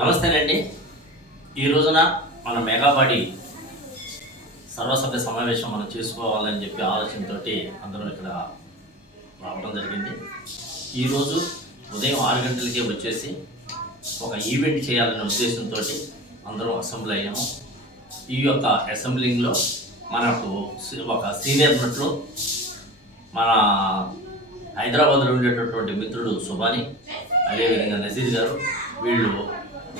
నమస్తేనండి. ఈ రోజున మన మెగాబాడీ సర్వసభ్య సమావేశం మనం చేసుకోవాలని చెప్పి ఆలోచనతోటి అందరం ఇక్కడ రావడం జరిగింది. ఈరోజు ఉదయం 6 గంటలకే వచ్చేసి ఒక ఈవెంట్ చేయాలనే ఉద్దేశంతో అందరం అసెంబ్లీ అయ్యాము. ఈ యొక్క అసెంబ్లీలో మనకు ఒక సీనియర్ నటులు మన హైదరాబాద్లో ఉండేటటువంటి మిత్రుడు సుబాని, అదేవిధంగా నజీర్ గారు, వీళ్ళు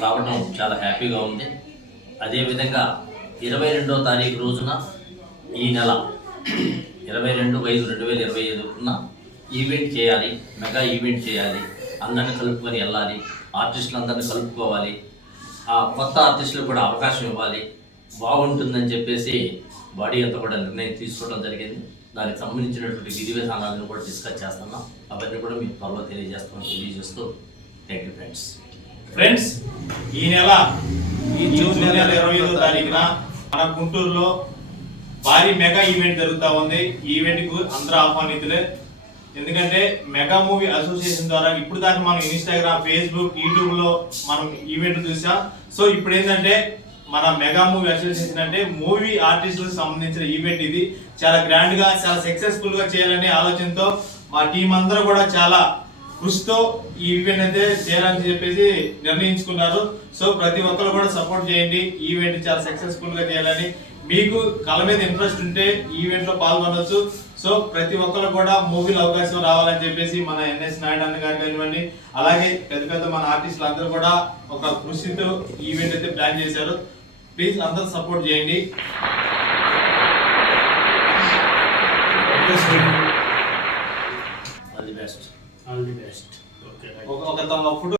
రావడం చాలా హ్యాపీగా ఉంది. అదేవిధంగా 22వ తారీఖు రోజున ఈ నెల 22/5/2025 ఈవెంట్ చేయాలి, మెగా ఈవెంట్ చేయాలి, అందరిని కలుపుకొని వెళ్ళాలి, ఆర్టిస్టులందరినీ కలుపుకోవాలి, ఆ కొత్త ఆర్టిస్టులకు కూడా అవకాశం ఇవ్వాలి, బాగుంటుందని చెప్పేసి బాడీ అంతా కూడా నిర్ణయం తీసుకోవడం జరిగింది. దానికి సంబంధించినటువంటి విధి విధానాలను కూడా డిస్కస్ చేస్తున్నాం. అవన్నీ కూడా మీకు త్వరలో తెలియజేస్తూ థ్యాంక్ యూ ఫ్రెండ్స్. ఈ జూన్ నెల 25వ తారీఖున మన గుంటూరులో భారీ మెగా ఈవెంట్ జరుగుతూ ఉంది. ఈ ఈవెంట్కు అందరూ ఆహ్వానితులే. ఎందుకంటే మెగా మూవీ అసోసియేషన్ ద్వారా ఇప్పుడు దాకా మనం ఇన్స్టాగ్రామ్, ఫేస్బుక్, యూట్యూబ్లో మనం ఈవెంట్ చూసాం. సో ఇప్పుడు ఏంటంటే మన మెగా మూవీ అసోసియేషన్ అంటే మూవీ ఆర్టిస్టులకు సంబంధించిన ఈవెంట్. ఇది చాలా గ్రాండ్గా, చాలా సక్సెస్ఫుల్గా చేయాలనే ఆలోచనతో మా టీం అందరూ కూడా చాలా కృషితో ఈ ఈవెంట్ అయితే చేయాలని చెప్పేసి నిర్ణయించుకున్నారు. సో ప్రతి ఒక్కరు కూడా సపోర్ట్ చేయండి. ఈ ఈవెంట్ చాలా సక్సెస్ఫుల్గా చేయాలని. మీకు కళ మీద ఇంట్రెస్ట్ ఉంటే ఈవెంట్లో పాల్గొనవచ్చు. సో ప్రతి ఒక్కరు కూడా మూవీలో అవకాశం రావాలని చెప్పేసి మన ఎన్ఎస్ నాయుడు అన్న గారు కానివ్వండి, అలాగే పెద్ద మన ఆర్టిస్టులు అందరూ కూడా ఒక కృషితో ఈవెంట్ అయితే ప్లాన్ చేశారు. ప్లీజ్ అందరూ సపోర్ట్ చేయండి. All the best. ఒక ఫోటో